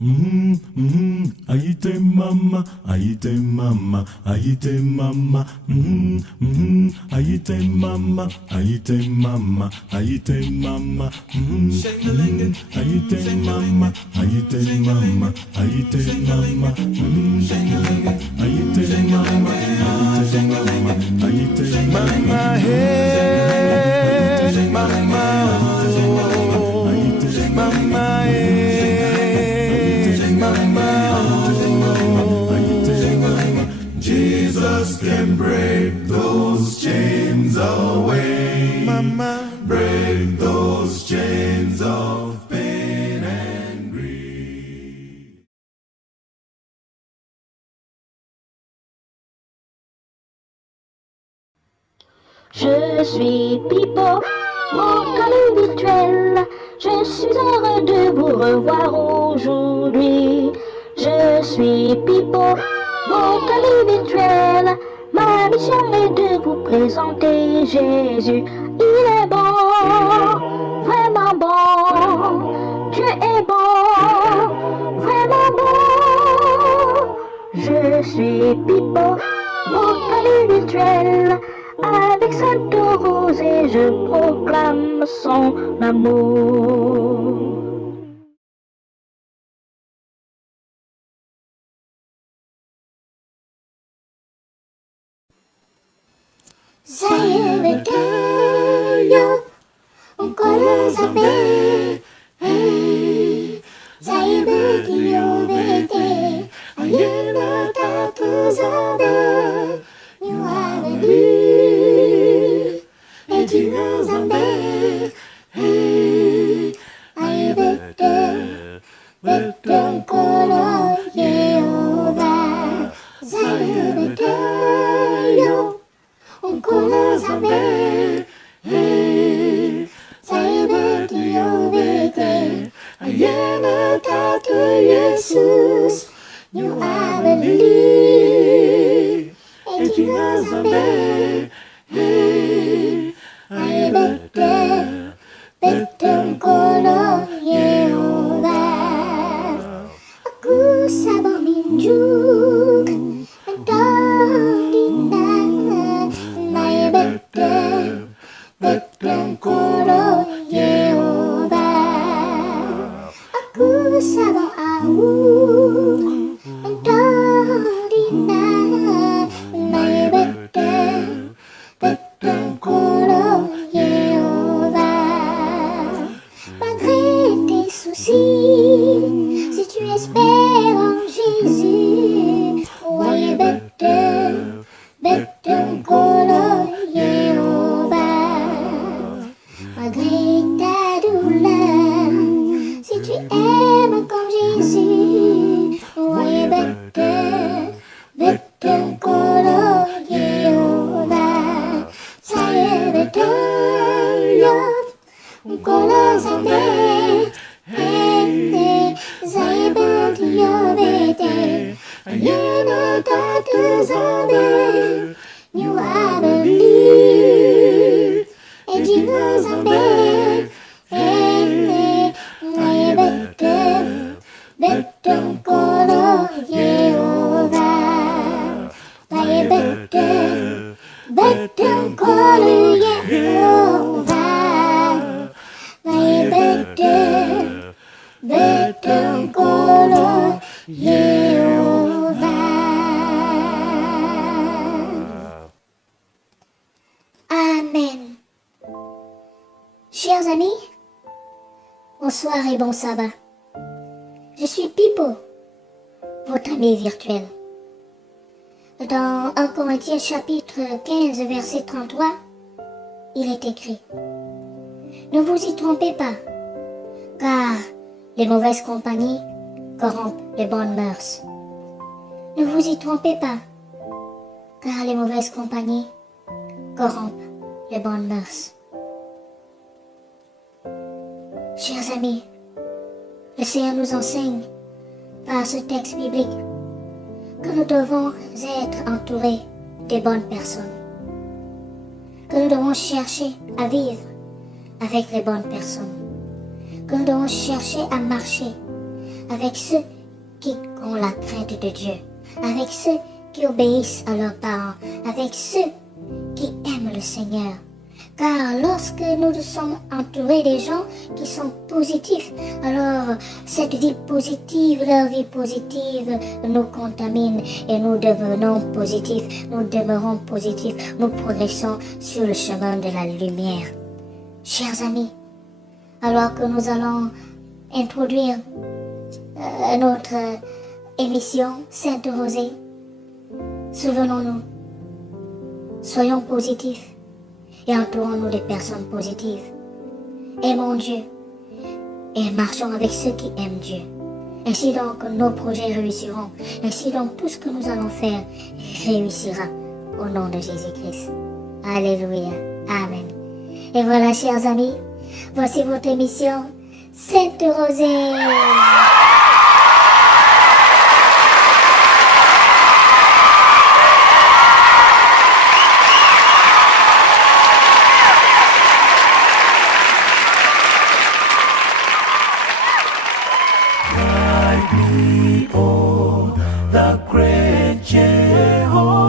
Aïté mama, aïté mama, aïté mama, aïté mama, aïté mama, aïté mama, aïté mama, aïté mama, aïté mama, aïté mama, aïté mama, hey, mama, mama, Jesus can break those chains away. mama, Break those chains of pain and grief. Je suis Pipo, mon collègue virtuel. Je suis heureux de vous revoir aujourd'hui. Je suis Pipo, mon collègue virtuel. Ma mission est de vous présenter Jésus. Il est bon, vraiment bon. Dieu est bon, vraiment bon. Je suis Pipo, mon collègue virtuel. Avec Sainte Rose et je proclame son amour. Saya bertanya, kalau sampai saya bertanya bete, ayana tak terzada, nyuara di, ejina sampai, ayah betul kalau Yehova, saya bertanya. Kalau sampai saya bertiup bete, ayana kata Yesus, you I believe. Jika sampai ayah betul kalau Yehova, aku sabar minjuk dan dinang. Betul kalau Yehova, aku sabar awung dina, betul kalau Yehova. Malgré tes soucis, si tu espères en Jésus, ouais betul kalau malgré ta douleur, si tu aimes comme Jésus, voyez betul kalau Yehova, saya betul kalau sampai saya betul bete, ayana tak terzada, you I believe. Jika sampai ayah betul kalau Yehova, ayah betul kalau Yehova, ayah betul kalau Yehova. Amen. Chers amis, bonsoir et bon sabbat. Je suis Pipo, votre ami virtuel. Dans 1 Corinthiens chapitre 15 verset 33, il est écrit: ne vous y trompez pas, car les mauvaises compagnies corrompent les bonnes mœurs. Ne vous y trompez pas, car les mauvaises compagnies corrompent les bonnes mœurs. Chers amis, le Seigneur nous enseigne par ce texte biblique que nous devons être entourés des bonnes personnes, que nous devons chercher à vivre avec les bonnes personnes, que nous devons chercher à marcher avec ceux qui ont la crainte de Dieu, avec ceux qui obéissent à leurs parents, avec ceux qui aiment le Seigneur. Car lorsque nous sommes entourés des gens qui sont positifs, alors cette vie positive, leur vie positive nous contamine et nous devenons positifs, nous demeurons positifs, nous progressons sur le chemin de la lumière. Chers amis, alors que nous allons introduire notre émission Sainte Rosée, souvenons-nous, soyons positifs et entourons-nous de personnes positives. Aimons Dieu et marchons avec ceux qui aiment Dieu. Ainsi donc nos projets réussiront. Ainsi donc tout ce que nous allons faire réussira au nom de Jésus-Christ. Alléluia. Amen. Et voilà, chers amis, voici votre émission Sainte Rosée. The great Jehovah,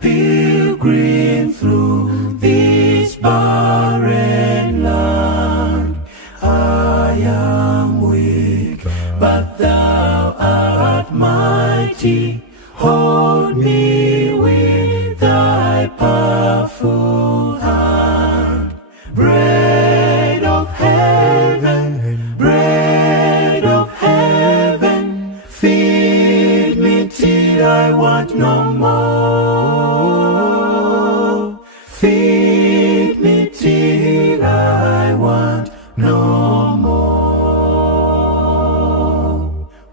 pilgrim through this barren land. I am weak, but thou art mighty. Hold me with thy powerful hand. Bread of heaven, bread of heaven, feed me till I want no more. Feed me till I want no more.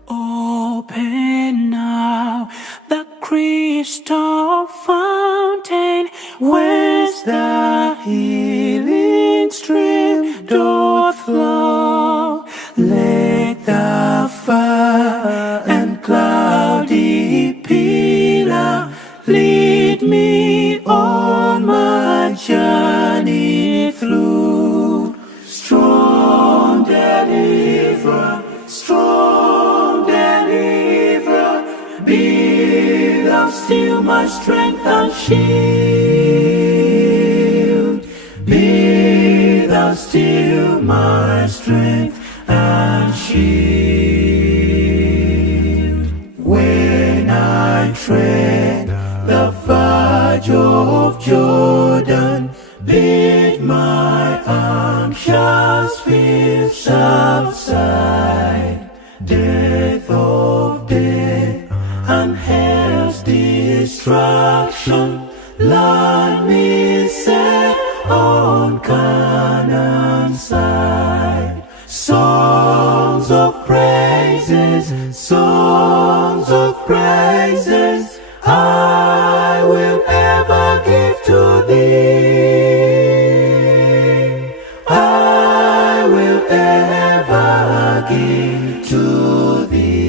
Open now the crystal fountain, whence the healing stream doth flow. Let the fire and cloudy pillar lead me on my journey through. Strong deliverer, be thou still my strength and shield. Be thou still my strength and shield. When I tread the verge of Jordan, bid my anxious fears subside. Death of death and hell's destruction, land me safe on Canaan's side. Songs of praises, I will ever give to thee. I will ever give to thee.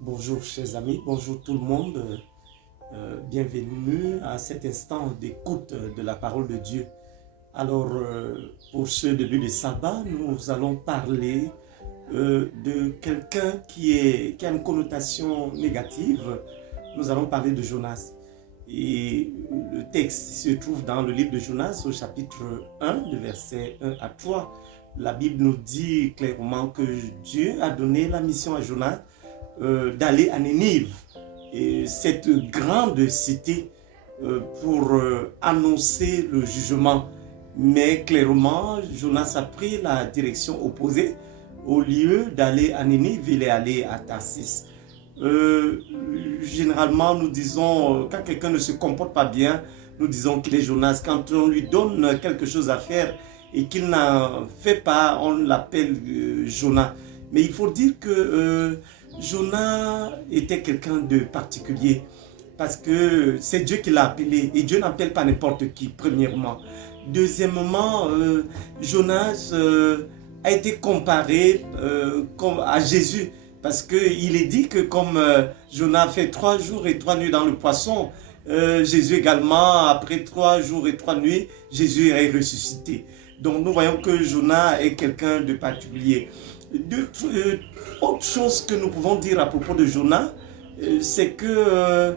Bonjour chers amis, bonjour tout le monde, bienvenue à cet instant d'écoute de la parole de Dieu. Alors pour ce début de sabbat, nous allons parler de quelqu'un qui a une connotation négative. Nous allons parler de Jonas. Et le texte se trouve dans le livre de Jonas au chapitre 1, de versets 1 à 3. La Bible nous dit clairement que Dieu a donné la mission à Jonas d'aller à Ninive, et cette grande cité, pour annoncer le jugement. Mais clairement, Jonas a pris la direction opposée. Au lieu d'aller à Ninive, il est allé à Tarsis. Généralement, nous disons, quand quelqu'un ne se comporte pas bien, nous disons qu'il est Jonas. Quand on lui donne quelque chose à faire et qu'il n'en fait pas, on l'appelle Jonas. Mais il faut dire que Jonas était quelqu'un de particulier, parce que c'est Dieu qui l'a appelé, et Dieu n'appelle pas n'importe qui, premièrement. Deuxièmement, Jonas a été comparé à Jésus. Parce qu'il est dit que comme Jonas a fait 3 jours et 3 nuits dans le poisson, Jésus également, après 3 jours et 3 nuits, Jésus est ressuscité. Donc nous voyons que Jonas est quelqu'un de particulier. Autre chose que nous pouvons dire à propos de Jonas, c'est que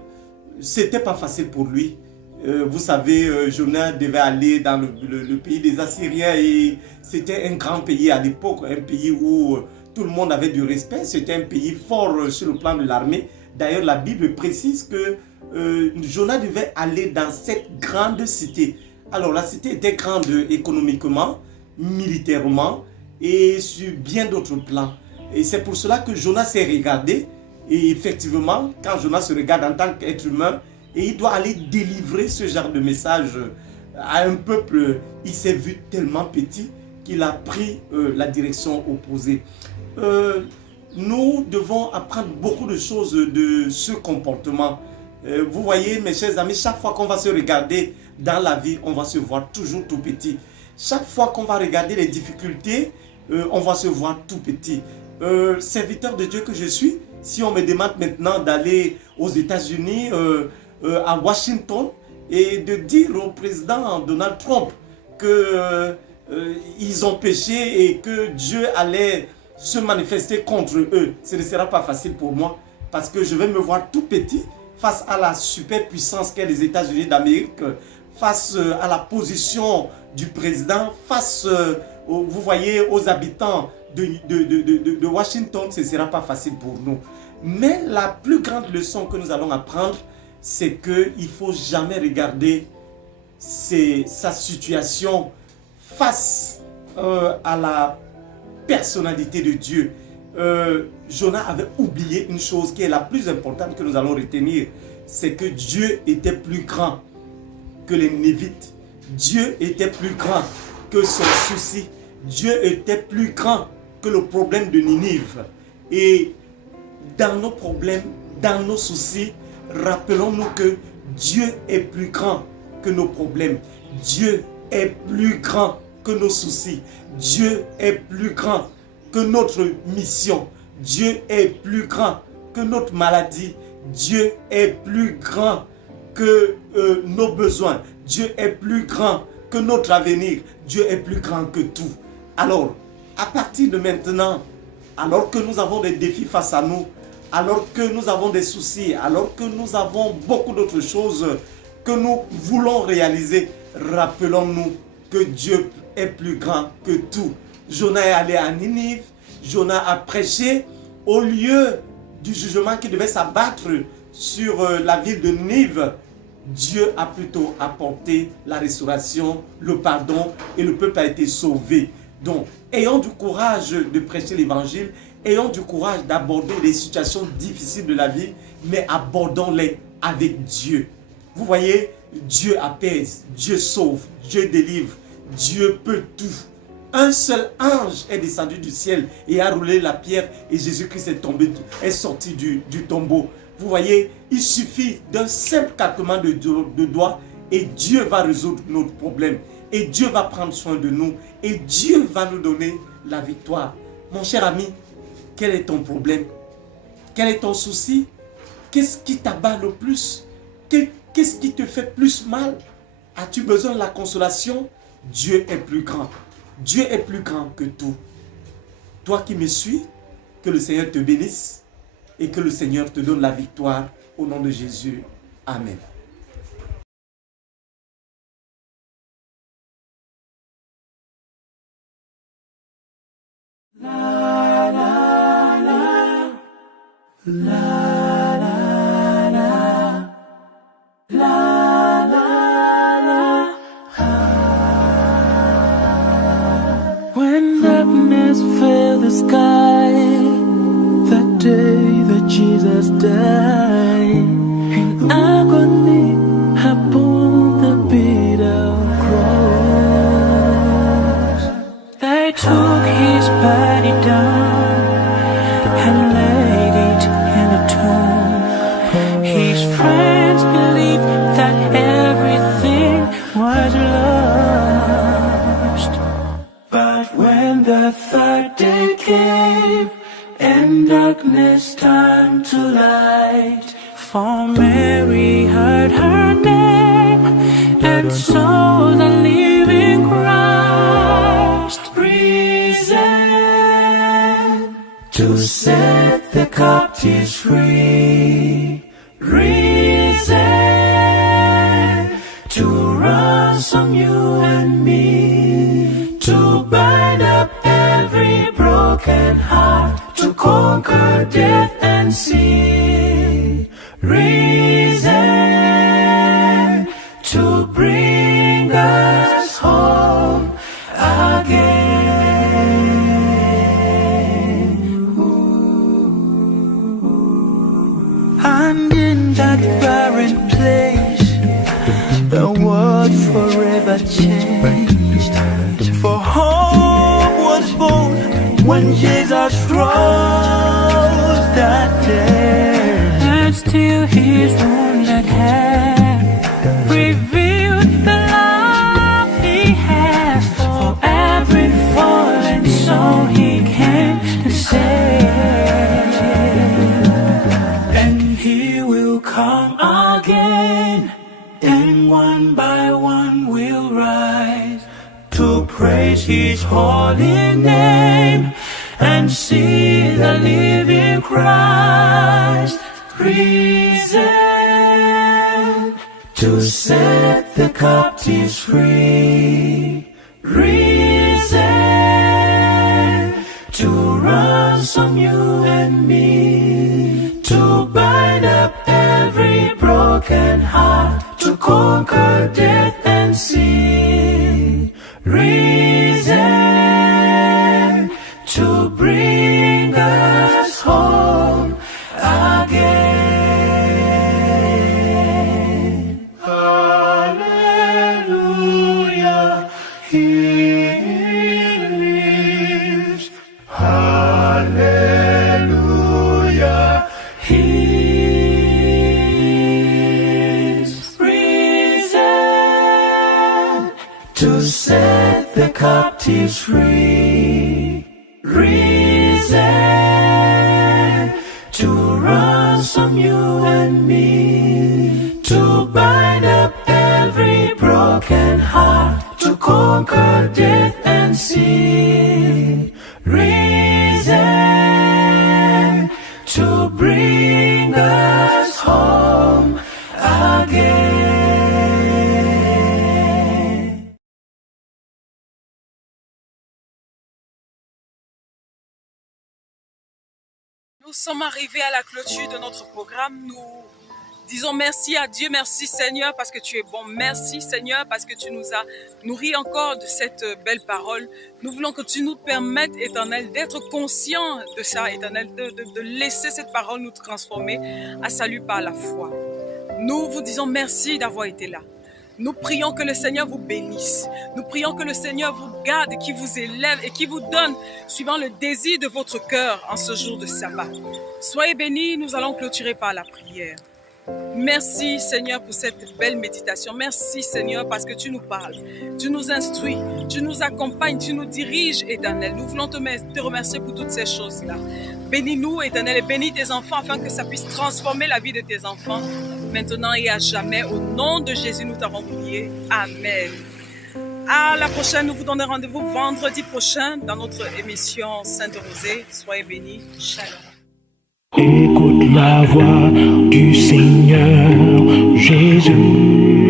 c'était pas facile pour lui. Vous savez, Jonas devait aller dans le pays des Assyriens et c'était un grand pays à l'époque, un pays où tout le monde avait du respect. C'était un pays fort sur le plan de l'armée. D'ailleurs, la Bible précise que Jonas devait aller dans cette grande cité. Alors, la cité était grande économiquement, militairement et sur bien d'autres plans. Et c'est pour cela que Jonas s'est regardé. Et effectivement, quand Jonas se regarde en tant qu'être humain, et il doit aller délivrer ce genre de message à un peuple, il s'est vu tellement petit qu'il a pris la direction opposée. Nous devons apprendre beaucoup de choses de ce comportement. Vous voyez, mes chers amis, chaque fois qu'on va se regarder dans la vie, on va se voir toujours tout petit. Chaque fois qu'on va regarder les difficultés, on va se voir tout petit. Serviteur de Dieu que je suis, si on me demande maintenant d'aller aux États-Unis, à Washington, et de dire au président Donald Trump qu'ils ont péché et que Dieu allait se manifester contre eux, ce ne sera pas facile pour moi parce que je vais me voir tout petit face à la superpuissance qu'est les États-Unis d'Amérique, face à la position du président, face, vous voyez, aux habitants de Washington, ce ne sera pas facile pour nous. Mais la plus grande leçon que nous allons apprendre, c'est qu'il ne faut jamais regarder sa situation face à la personnalité de Dieu. Jonas avait oublié une chose qui est la plus importante que nous allons retenir, c'est que Dieu était plus grand que les Névites. Dieu était plus grand que son souci. Dieu était plus grand que le problème de Ninive. Et dans nos problèmes, dans nos soucis, rappelons-nous que Dieu est plus grand que nos problèmes. Dieu est plus grand que nos soucis. Dieu est plus grand que notre mission. Dieu est plus grand que notre maladie. Dieu est plus grand que nos besoins. Dieu est plus grand que notre avenir. Dieu est plus grand que tout. Alors, à partir de maintenant, alors que nous avons des défis face à nous, alors que nous avons des soucis, alors que nous avons beaucoup d'autres choses que nous voulons réaliser, rappelons-nous que Dieu est plus grand que tout. Jonas est allé à Ninive, Jonas a prêché au lieu du jugement qui devait s'abattre sur la ville de Ninive. Dieu a plutôt apporté la restauration, le pardon et le peuple a été sauvé. Donc, ayons du courage de prêcher l'évangile, ayons du courage d'aborder les situations difficiles de la vie, mais abordons-les avec Dieu. Vous voyez, Dieu apaise, Dieu sauve, Dieu délivre, Dieu peut tout. Un seul ange est descendu du ciel et a roulé la pierre et Jésus-Christ est sorti du tombeau. Vous voyez, il suffit d'un simple claquement de doigts et Dieu va résoudre notre problème. Et Dieu va prendre soin de nous. Et Dieu va nous donner la victoire. Mon cher ami, quel est ton problème? Quel est ton souci? Qu'est-ce qui t'abat le plus? Qu'est-ce qui te fait plus mal? As-tu besoin de la consolation? Dieu est plus grand. Dieu est plus grand que tout. Toi qui me suis, que le Seigneur te bénisse et que le Seigneur te donne la victoire au nom de Jésus. Amen. When darkness filled the sky, that day that Jesus died, in agony upon the bitter cross, they took his body down and laid it in a tomb. His friends believed that everything was lost, but when the came, and darkness turned to light. For Mary heard her name and saw the living Christ risen to set the captives free. Risen to ransom you and me, to bind up every broken heart, to conquer death and sin. Risen to bring us home again. And in that barren place, the world forever changed. For hope was born when Jesus rose that day. And still his wounded hand revealed the love he has for every fallen soul he came to save. And he will come again, and one by one will rise to praise his holy name and see the living Christ risen to set the captives free. Risen to ransom you and me, to bind up every broken heart, to conquer death and sin. Risen to bring us home again. Hallelujah, he lives. Hallelujah, he is risen to set the captives free. Risen to ransom you and me, to bind up every broken heart, to conquer death and sin. Risen to bring us home again. Nous sommes arrivés à la clôture de notre programme. Nous disons merci à Dieu, merci Seigneur parce que tu es bon. Merci Seigneur parce que tu nous as nourris encore de cette belle parole. Nous voulons que tu nous permettes, Éternel, d'être conscients de ça, Éternel, de laisser cette parole nous transformer à salut par la foi. Nous vous disons merci d'avoir été là. Nous prions que le Seigneur vous bénisse. Nous prions que le Seigneur vous garde et qu'il vous élève et qu'il vous donne suivant le désir de votre cœur en ce jour de sabbat. Soyez bénis, nous allons clôturer par la prière. Merci Seigneur pour cette belle méditation. Merci Seigneur parce que tu nous parles, tu nous instruis, tu nous accompagnes, tu nous diriges, Éternel. Nous voulons te remercier pour toutes ces choses-là. Bénis-nous, Éternel, et bénis tes enfants afin que ça puisse transformer la vie de tes enfants maintenant et à jamais. Au nom de Jésus, nous t'avons prié. Amen. À la prochaine, nous vous donnons rendez-vous vendredi prochain dans notre émission Sainte-Rosée. Soyez bénis. Shalom. Écoute la voix du Seigneur Jésus.